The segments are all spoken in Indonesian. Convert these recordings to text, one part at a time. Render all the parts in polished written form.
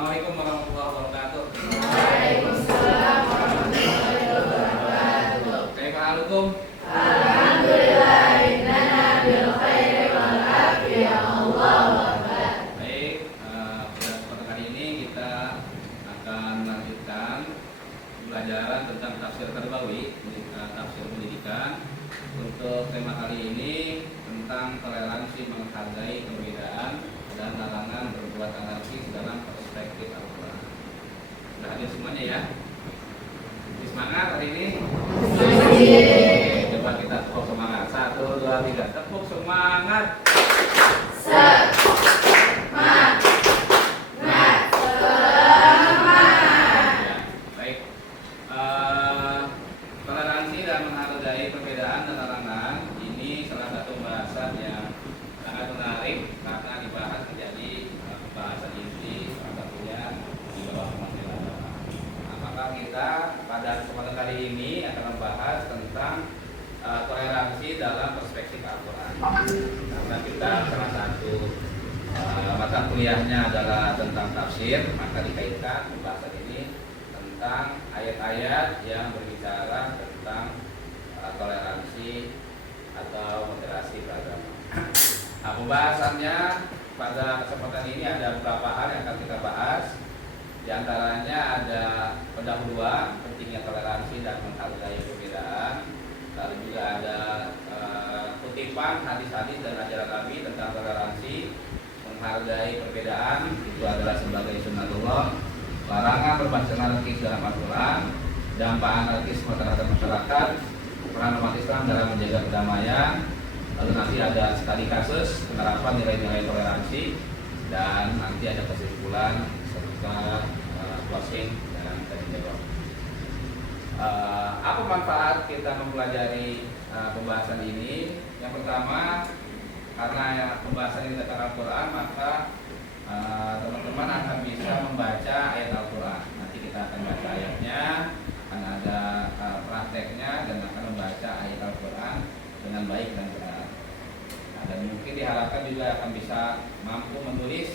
Assalamualaikum warahmatullahi wabarakatuh. Waalaikumsalam warahmatullahi wabarakatuh. Kaifa halukum? Alhamdulillah innana bil khairi wal afiyah Allah wabad. Baik, pada kesempatan kali ini kita akan melanjutkan pembelajaran tentang tafsir Tarbawi, tafsir pendidikan. Untuk tema kali ini tentang toleransi menghargai perbedaan dan larangan berbuat anarkis dalam perspektif Al-Quran. Sudah hadir semuanya ya? Semangat hari ini? Coba kita tepuk semangat. 1, 2, 3. Tepuk semangat. Semangat. Ya, baik. Toleransi dan menghargai perbedaan dan larangan ini salah satu bahasan yang sangat menarik karena dibahas menjadi bahasan inti salah satunya di bawah Kementerian Agama. Nah, maka kita pada kesempatan kali ini akan membahas tentang toleransi dalam perspektif Al-Quran. Karena kita salah satu mata kuliahnya adalah tentang tafsir, maka dikaitkan pembahasan ini tentang ayat-ayat yang berbicara tentang toleransi atau moderasi beragama. Nah, pembahasannya pada kesempatan ini ada beberapa hal yang akan kita bahas. Di antaranya ada pendahuluan pentingnya toleransi dan menghargai perbedaan. Lalu juga ada kutipan hadis-hadis dan ajaran Nabi tentang toleransi, menghargai perbedaan itu adalah sebagai sunnatullah, larangan berbahasan anarkis dalam Al-Quran, dampak anarkisme terhadap masyarakat, peran umat Islam dalam menjaga kedamaian. Lalu nanti ada studi kasus penerapan nilai-nilai toleransi, dan nanti ada kesimpulan serta closing dan tanya jawab. Apa manfaat kita mempelajari pembahasan ini? Yang pertama, karena pembahasan ini tentang Al-Quran, maka teman-teman akan bisa membaca ayat Al-Quran. Nanti kita akan baca ayatnya, akan ada prakteknya, dan akan membaca ayat Al-Quran dengan baik dan benar. Nah, dan mungkin diharapkan juga akan bisa mampu menulis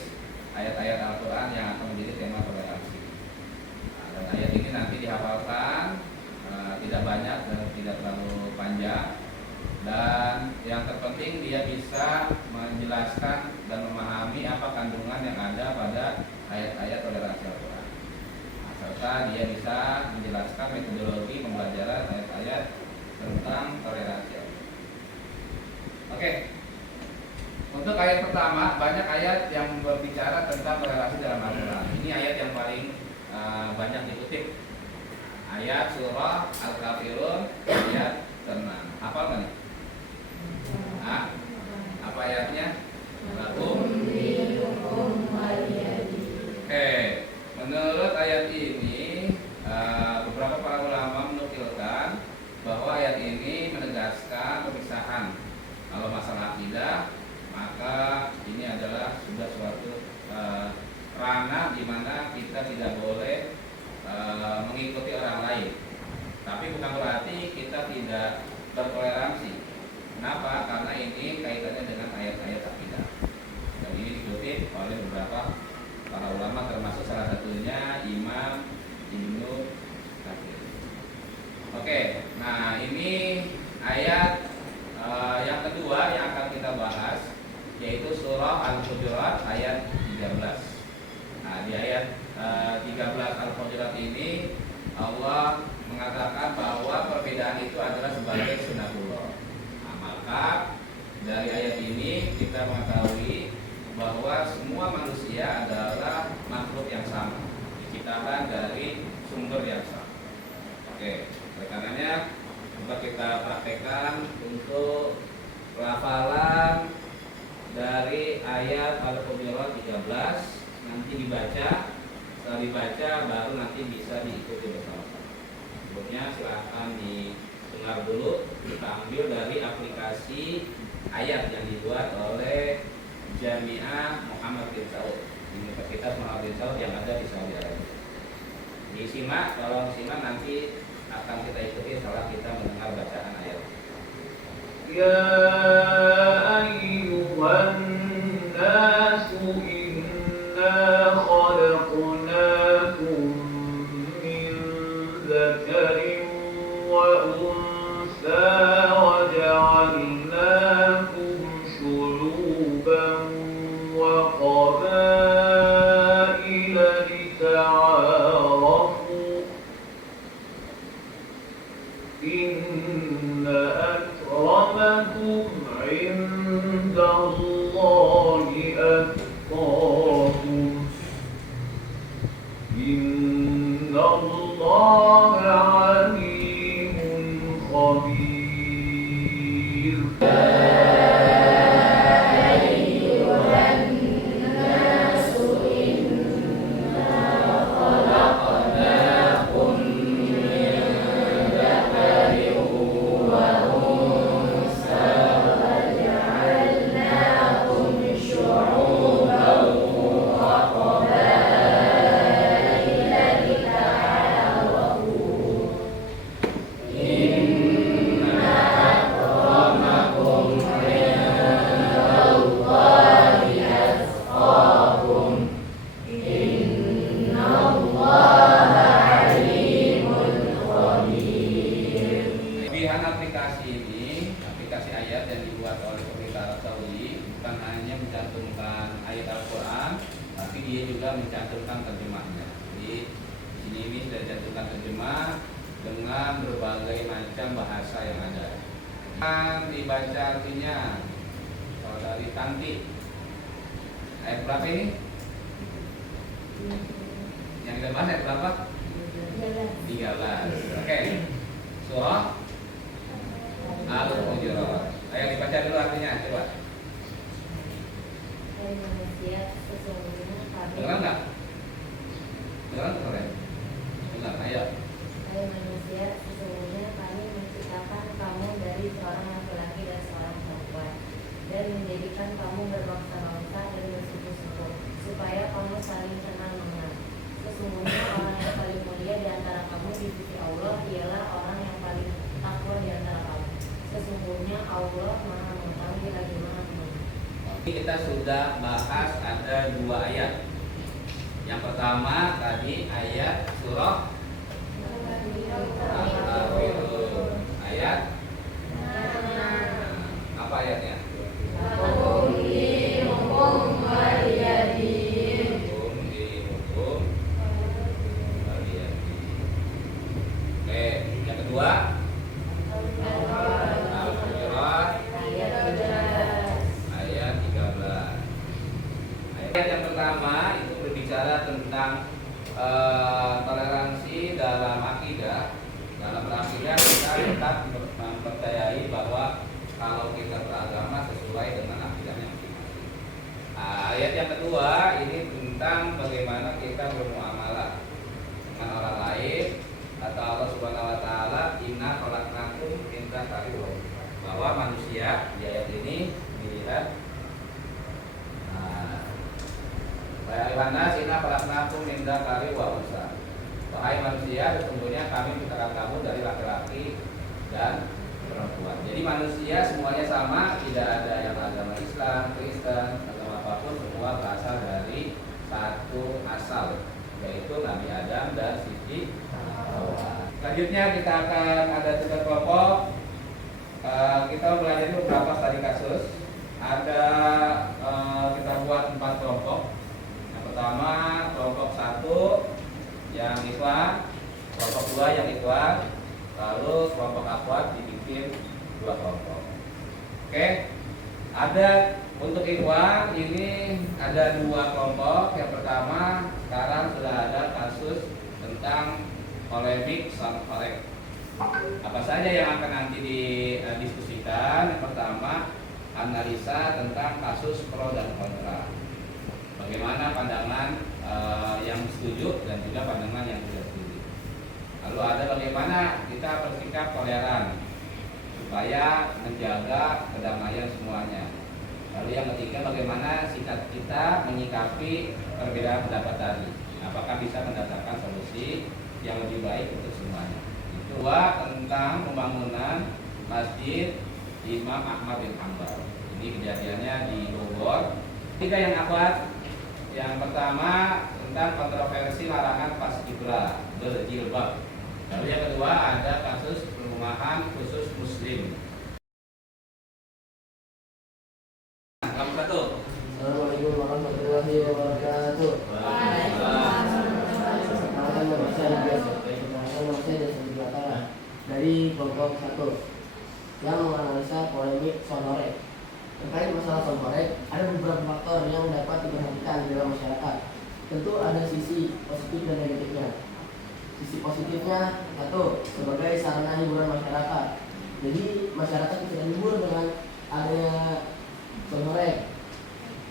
ayat-ayat Al-Quran yang akan menjadi tema toleransi. Nah, dan ayat ini nanti dihafalkan, tidak banyak dan tidak terlalu panjang. Dan yang terpenting dia bisa menjelaskan dan memahami apa kandungan yang ada pada ayat-ayat toleransi Al-Quran. Nah, serta dia bisa menjelaskan metodologi pembelajaran ayat-ayat tentang toleransi Al-Quran. Oke. Untuk ayat pertama, banyak ayat yang berbicara tentang toleransi dalam Al-Quran. Ini ayat yang paling banyak dikutip. Ayat surah Al-Kafirun ayat 6. Hafal nggak nih? Nah, apa ayatnya? Menurut ayat ini beberapa para ulama menukilkan bahwa ayat ini menegaskan pemisahan. Kalau masalah akidah, maka ini adalah sudah suatu ranah di mana kita tidak boleh mengikuti orang lain. Tapi bukan berarti kita tidak bertoleransi. Kenapa? Karena ini kaitannya dengan ayat-ayat akidah. Dan ini dikutip oleh beberapa para ulama, termasuk salah satunya Imam Ibnu Katsir. Oke, nah ini ayat yang kedua yang akan kita bahas, yaitu surah Al-Hujurat ayat 13. Nah, di ayat 13 Al-Hujurat ini Allah mengatakan bahwa perbedaan itu adalah sebagai sunnatullah. Nah, maka dari ayat ini kita mengetahui bahwa semua manusia adalah makhluk yang sama, diciptakan dari sumber yang sama. Oke, oleh karenanya coba kita praktekkan untuk pelafalan dari ayat Al-Hujurat 13. Nanti dibaca, setelah dibaca baru nanti bisa diikuti bersama-sama. Sebelumnya silahkan didengar dulu, kita ambil dari aplikasi ayat yang dibuat oleh Jami'ah Muhammad bin Saud, Universitas Muhammad bin Saud yang ada di Saudi Arabia. Disimak, kalau disimak nanti akan kita ikuti setelah kita mendengar bacaan ayat. Ya ayyuhan nasu inna khalaqna الله عليم خبير. Kelebihan aplikasi ini, aplikasi ayat yang dibuat oleh pemerintah Arab Saudi bukan hanya mencantumkan ayat Al-Quran, tapi dia juga mencantumkan terjemahnya. Jadi di sini ini sudah dicantumkan terjemah dengan berbagai macam bahasa yang ada. Dan dibaca artinya, saudari Tanti. Ayat berapa ini? Yang kita bahas ayat berapa? 13. Oke. Surah Al-Hujurat. Ayo dibaca dulu artinya, coba. Dengar nggak? Dengar keren. Dengar, ayo. Hai manusia, sesungguhnya kami menciptakan kamu dari seorang laki-laki dan seorang perempuan, dan menjadikan kamu berbangsa-bangsa dan bersuku-suku, supaya kamu saling kenal mengenal. Sesungguhnya orang yang paling mulia di antara kamu di sisi Allah ialah orang yang paling takwa di antara kamu. Sesungguhnya Allah Maha Mengetahui lagi Maha Mengetahui. Kita sudah bahas ada 2 ayat. Yang pertama tadi ayat surah Al-Kafirun. Ayat apa ayatnya? Hukum dihukum waliyadin. Oke, yang kedua Al-Hujurat ayat 13. Ayat yang pertama itu berbicara tentang toleransi dalam akidah. Dalam berakidah kita tetap mempercayai bahwa kalau kita beragama sesuai dengan akidahnya masing-masing. Ayat yang kedua ini tentang bagaimana kita bermuamalah dengan orang lain. Kata Allah Subhanahu Wa Taala, Inna khalaqnakum min dzakarin wa unsa. Bahwa manusia di ayat ini dilihat. Wahai manusia, Inna khalaqnakum min dzakarin wa unsa. Wahai manusia, sesungguhnya kami menciptakan kamu dari laki-laki dan perempuan. Jadi manusia semuanya sama, tidak ada yang agama Islam, Kristen, agama apapun, semua berasal dari satu asal, yaitu Nabi Adam dan Siti Hawa. Selanjutnya kita akan ada 3 kelompok. Kita belajar beberapa studi kasus. Ada kita buat 4 kelompok. Yang pertama kelompok 1 yang ikhwan, kelompok 2 yang ikhwan, lalu kelompok akhwat dibikin 2 kelompok. Oke, ada untuk ikhwan ini ada 2 kelompok. Yang pertama sekarang sudah ada kasus tentang polemik sang korek. Apa saja yang akan nanti didiskusikan? Yang pertama analisa tentang kasus pro dan kontra. Bagaimana pandangan yang setuju dan juga pandangan yang tidak setuju. Lalu ada bagaimana kita bersikap toleran supaya menjaga kedamaian semuanya. Lalu yang ketiga bagaimana sikap kita menyikapi perbedaan pendapat tadi. Apakah bisa mendatangkan solusi yang lebih baik untuk semuanya. Kedua tentang pembangunan Masjid Imam Ahmad bin Hanbal. Ini kejadiannya di Bogor. 3 yang akhwat. Yang pertama tentang kontroversi larangan paskibra berjilbab. Lalu yang kedua ada kasus perumahan khusus Muslim. Assalamualaikum warahmatullahi wabarakatuh. Dari kelompok 1 yang menganalisa polemik sonorek. Terkait masalah sonorek, ada beberapa faktor yang dapat diperhatikan dalam masyarakat. Tentu ada sisi positif dan negatifnya. Sisi positifnya, satu, sebagai sarana hiburan masyarakat. Jadi masyarakat bisa terhibur dengan adanya sonorek.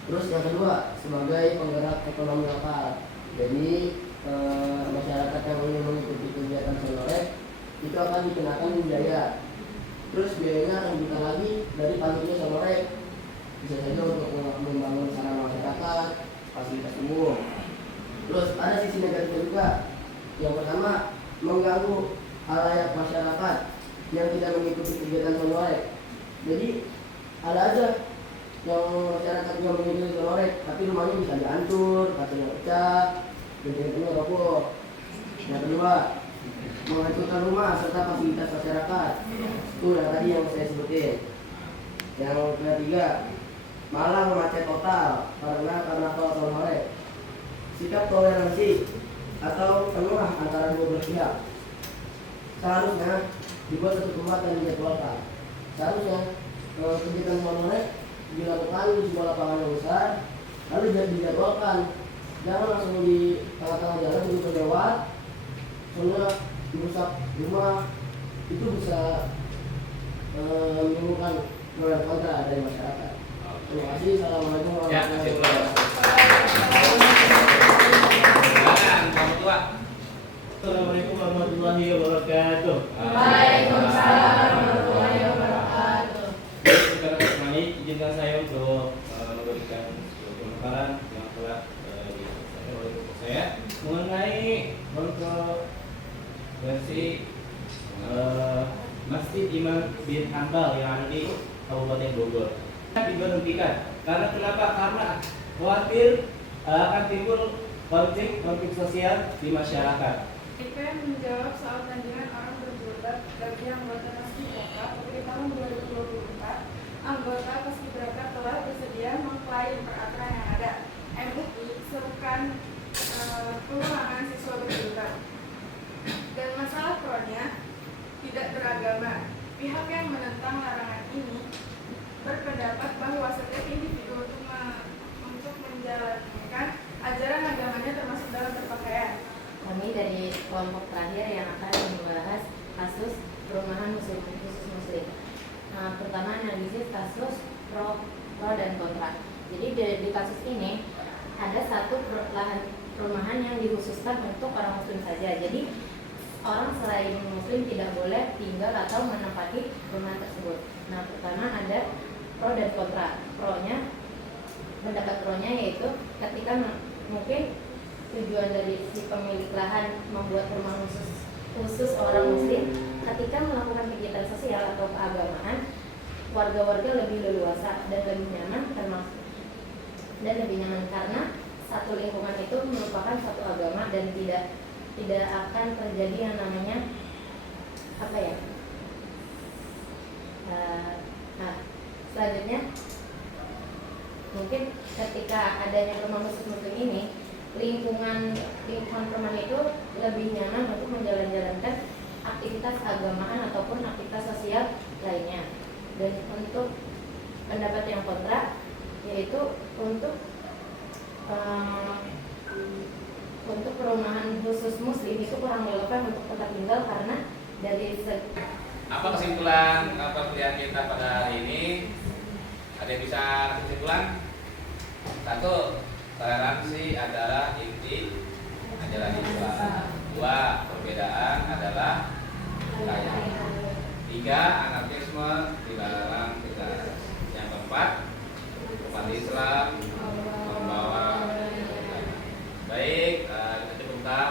Terus yang kedua, sebagai penggerak ekonomi lokal. Jadi masyarakat yang ingin mengikuti kegiatan sonorek itu akan dikenakan biaya. Terus biayanya akan kita lagi dari panitia sonorek. Bisa saja untuk membangun sarana masyarakat, fasilitas umum. Terus ada sisi negatif juga. Yang pertama, mengganggu halayak masyarakat yang tidak mengikuti kegiatan sonorek. Jadi ada aja yang masyarakat yang mengikuti sonorek, tapi rumahnya bisa dihancur, kacanya pecah, bensinnya roboh. Yang kedua, menghancurkan rumah serta fasilitas masyarakat. Itu yang tadi yang saya sebutin. Yang ketiga, malah memacet total karena karnaval sonorek. Sikap toleransi atau tengah antara dua belah pihak seharusnya dibuat satu tempat dan dijadwalkan. Seharusnya kegiatan sonorek dilakukan di sebuah lapangan yang besar, lalu dijadwalkan. Jangan langsung di tengah-tengah jalan begitu lewat, soalnya merusak rumah. Itu bisa menimbulkan pro dan kontra dari masyarakat. Terima kasih. Assalamualaikum warahmatullahi wabarakatuh. Assalamualaikum warahmatullahi wabarakatuh. Waalaikumsalam warahmatullahi wabarakatuh. Sekarang kembali izinkan saya untuk memberikan sebuah pemaparan yang telah disampaikan oleh Bapak saya mengenai kontroversi Masjid Imam bin Hanbal yang ada di Kabupaten Bogor. Diberhentikan karena kenapa? Karena khawatir akan timbul konflik sosial di masyarakat. IP menjawab soal tanjangan orang berjilbab bagi anggota Paskibraka pada tahun 2024. Anggota Paskibraka telah bersedia mengklaim peraturan yang ada. MUI serukan pengulangan siswa berjilbab. Dan masalah pronya tidak beragama. Pihak yang menentang larangan ini berpendapat bahwa setiap individu untuk menjalankan ajaran agamanya termasuk dalam berpakaian. Kami dari kelompok terakhir yang akan membahas kasus perumahan khusus muslim. Pertama, analisis kasus pro dan kontra. Jadi di kasus ini ada satu lahan perumahan yang dikhususkan untuk orang muslim saja. Jadi orang selain muslim tidak boleh tinggal atau menempati perumahan tersebut. Nah, pertama ada pro dan kontra. Pendapat pro-nya yaitu ketika mungkin tujuan dari si pemilik lahan membuat rumah khusus orang muslim, ketika melakukan kegiatan sosial atau keagamaan, warga-warga lebih leluasa dan lebih nyaman karena satu lingkungan itu merupakan satu agama dan tidak akan terjadi yang namanya selanjutnya mungkin ketika adanya rumah khusus muslim ini, lingkungan perumahan itu lebih nyaman untuk menjalankan aktivitas keagamaan ataupun aktivitas sosial lainnya. Dan untuk pendapat yang kontra yaitu untuk perumahan khusus muslim itu kurang relevan untuk tempat tinggal karena dari Apa kesimpulan perkuliahan kita pada hari ini? Ada yang bisa kesimpulan? Satu, toleransi adalah inti ajaran Islam. Dua, perbedaan adalah kaya. Tiga, anarkisme dilarang tegas. Yang keempat, umat Islam membawa baik. Kita cukupkan.